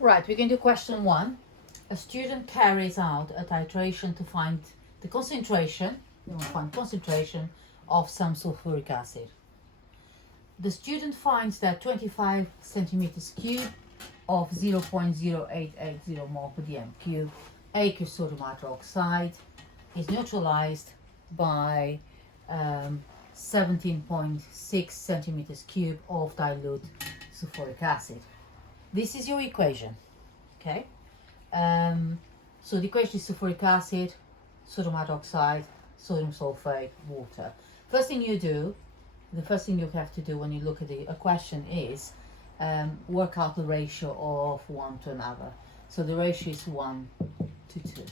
Right, we can do question 1. A student carries out a titration to find the concentration, we want to find concentration of some sulfuric acid. The student finds that 25 centimeters cube of 0.0880 mole per dm cube aqueous sodium hydroxide is neutralized by 17.6 centimeters cube of dilute sulfuric acid. This is your equation, okay? So the equation is sulfuric acid, sodium hydroxide, sodium sulfate, water. First thing you do, the first thing you have to do when you look at the question is work out the ratio of one to another. So the ratio is 1 to 2.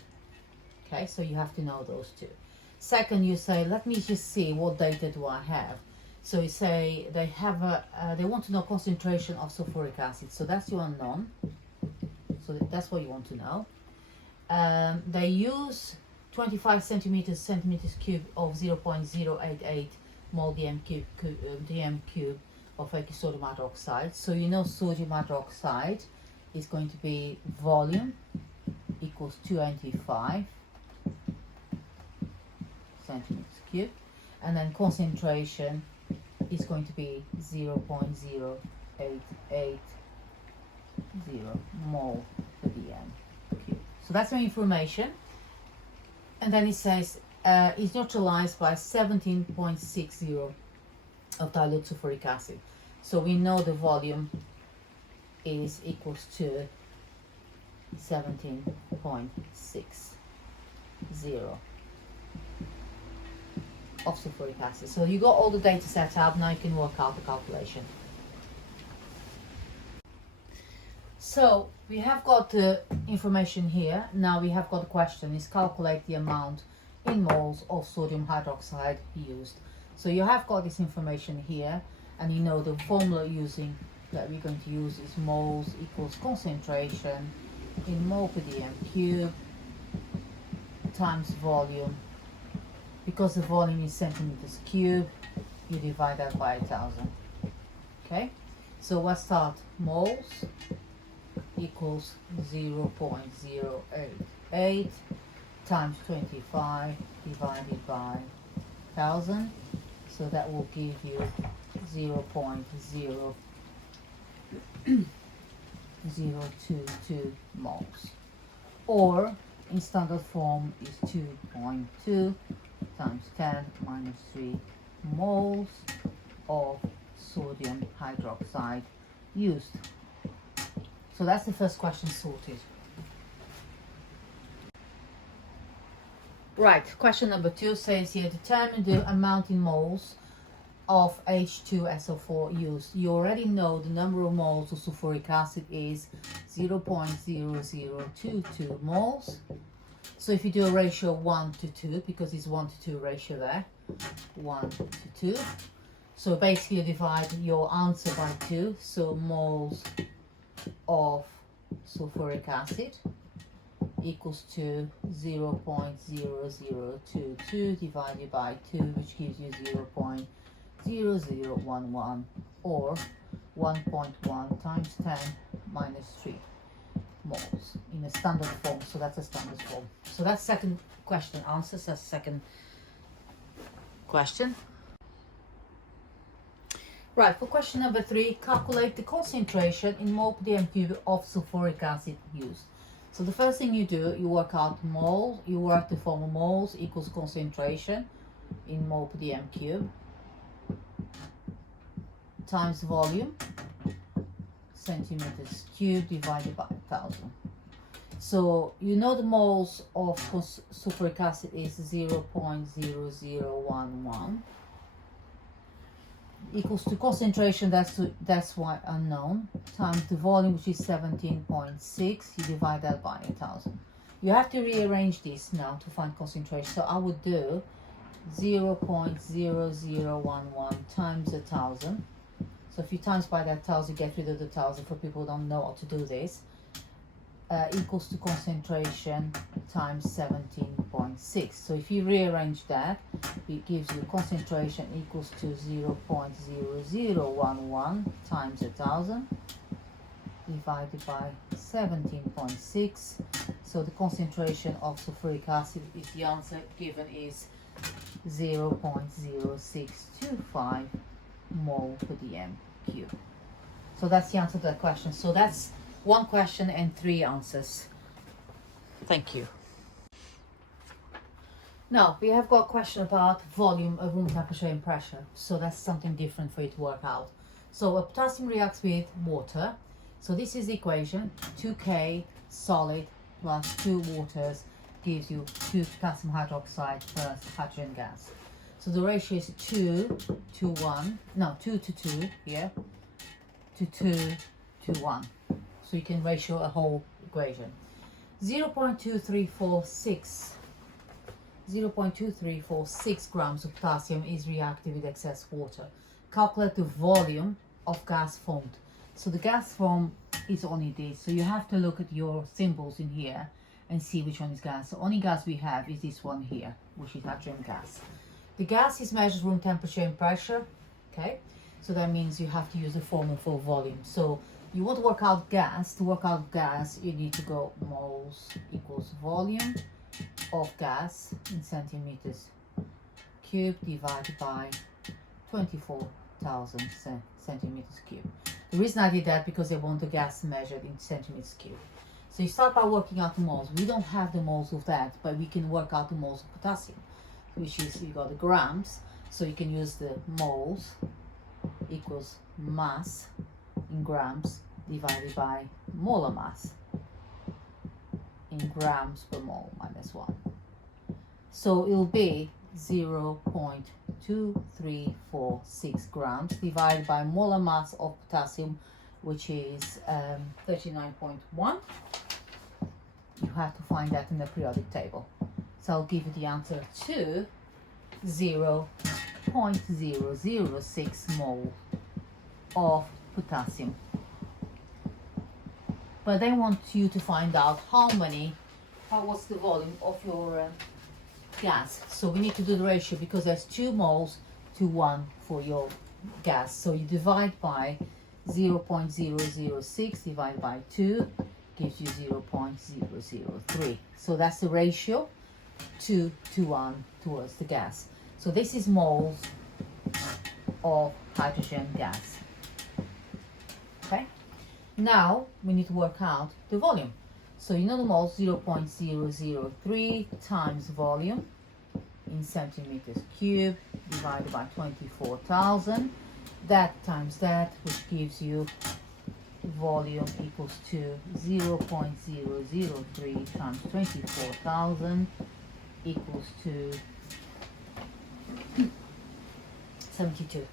Okay, so you have to know those two. Second, you say, let me just see what data do I have. So you say they have they want to know concentration of sulfuric acid. So that's your unknown. So that's what you want to know. They use 25 centimeters cube of 0.088 mole dm cube of aqueous sodium hydroxide. So you know sodium hydroxide is going to be volume equals 295 centimeters cube, and then concentration is going to be 0.0880 mole per dm cube. So that's the information. And then it says is neutralized by 17.60 of dilute sulfuric acid. So we know the volume is equals to 17.60 of sulfuric acid. So you got all the data set up, now you can work out the calculation. So we have got the information here. Now we have got the question is calculate the amount in moles of sodium hydroxide used. So you have got this information here, and you know the formula using that we're going to use is moles equals concentration in mole per dm cube times volume. Because the volume is centimeters cube, you divide that by 1000. Okay, so let's start. Moles equals 0.088 times 25 divided by 1000. So that will give you 0.022 moles, or in standard form is 2.2 times 10 minus 3 moles of sodium hydroxide used. So that's the first question sorted. Right, question number 2 says here, determine the amount in moles of H2SO4 used. You already know the number of moles of sulfuric acid is 0.0022 moles. So if you do a ratio 1 to 2, because it's 1 to 2 ratio there, 1 to 2. So basically you divide your answer by 2, so moles of sulfuric acid equals to 0.0022 divided by 2, which gives you 0.0011, or 1.1 times 10 minus 3 moles in a standard form. So that's a standard form. So that's second question answers. That's second question. Right, for question number 3, calculate the concentration in mole per dm cube of sulfuric acid used. So the first thing you do, you work out moles, you work the formula moles equals concentration in mole per dm cube times volume, centimeters cube divided by 1000. So you know the moles of sulfuric acid is 0.0011 equals to concentration, that's why unknown, times the volume, which is 17.6, you divide that by 1000. You have to rearrange this now to find concentration. So I would do 0.0011 times 1000. So if you times by that 1000, get rid of the 1000 for people who don't know how to do this, equals to concentration times 17.6. So if you rearrange that, it gives you concentration equals to 0.0011 times 1000 divided by 17.6. So the concentration of sulfuric acid is the answer given is 0.0625 mole per dm cube. So that's the answer to that question. So that's one question and 3 answers. Thank you. Now we have got a question about volume of room temperature and pressure. So that's something different for you to work out. So a potassium reacts with water. So this is the equation. 2K solid plus 2 waters gives you 2 potassium hydroxide plus hydrogen gas. So the ratio is 2 to 1. No, 2 to 2 here. To 2 to 1. So you can ratio a whole equation. 0.2346 grams of potassium is reactive with excess water. Calculate the volume of gas formed. So the gas formed is only this. So you have to look at your symbols in here and see which one is gas. The only gas we have is this one here, which is hydrogen gas. The gas is measured room temperature and pressure. Okay, so that means you have to use the formula for volume. So you want to work out gas. To work out gas, you need to go moles equals volume of gas in centimeters cubed divided by 24,000 centimeters cubed. The reason I did that because I want the gas measured in centimeters cubed. So you start by working out the moles. We don't have the moles of that, but we can work out the moles of potassium, which is, you got the grams, so you can use the moles equals mass in grams divided by molar mass in grams per mole minus 1. So it'll be 0.2346 grams divided by molar mass of potassium, which is 39.1. You have to find that in the periodic table. So I'll give you the answer to 0.006 mole of potassium. But they want you to find out what's the volume of your gas. So we need to do the ratio because there's 2 moles to 1 for your gas. So you divide by 0.006 divided by 2 gives you 0.003. So that's the ratio 2 to 1 towards the gas. So this is moles of hydrogen gas. Okay. Now we need to work out the volume. So you know the moles, 0.003 times volume in centimeters cubed divided by 24,000. That times that, which gives you volume equals to 0.003 times 24,000 equals to 72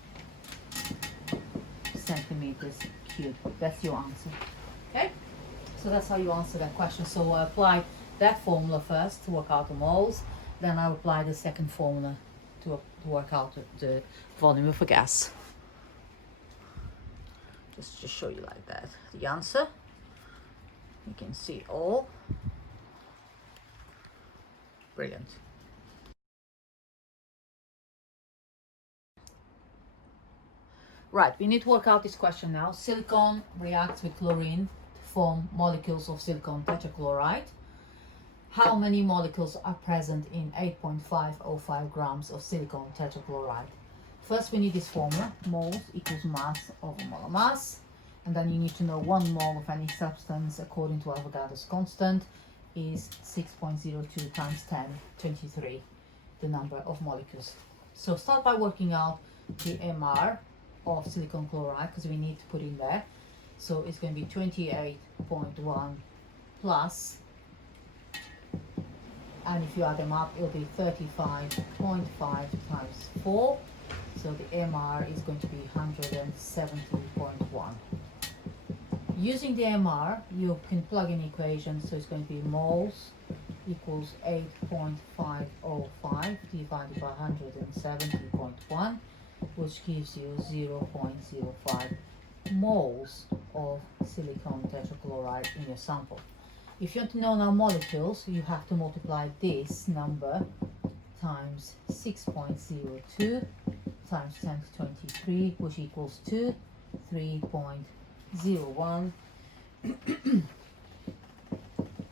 centimeters cubed. That's your answer. Okay, so that's how you answer that question. So I applied that formula first to work out the moles, then I apply the second formula to work out the volume of a gas. Just to show you like that the answer. You can see all. Brilliant. Right, we need to work out this question now. Silicon reacts with chlorine to form molecules of silicon tetrachloride. How many molecules are present in 8.505 grams of silicon tetrachloride? First we need this formula, moles equals mass over molar mass, and then you need to know 1 mole of any substance according to Avogadro's constant is 6.02 times 10^23, the number of molecules. So start by working out the MR of silicon chloride because we need to put in there. So it's going to be 28.1 plus, and if you add them up it'll be 35.5 times 4. So the MR is going to be 170.1. Using the MR, you can plug in equations. So it's going to be moles equals 8.505 divided by 170.1, which gives you 0.05 moles of silicon tetrachloride in your sample. If you want to know now molecules, you have to multiply this number times 6.02 times 10^23, which equals to 3.01.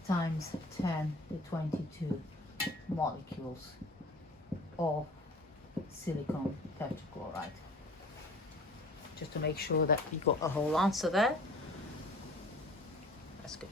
times 10 to 22 molecules of silicon tetrachloride. Just to make sure that we got a whole answer there. That's good.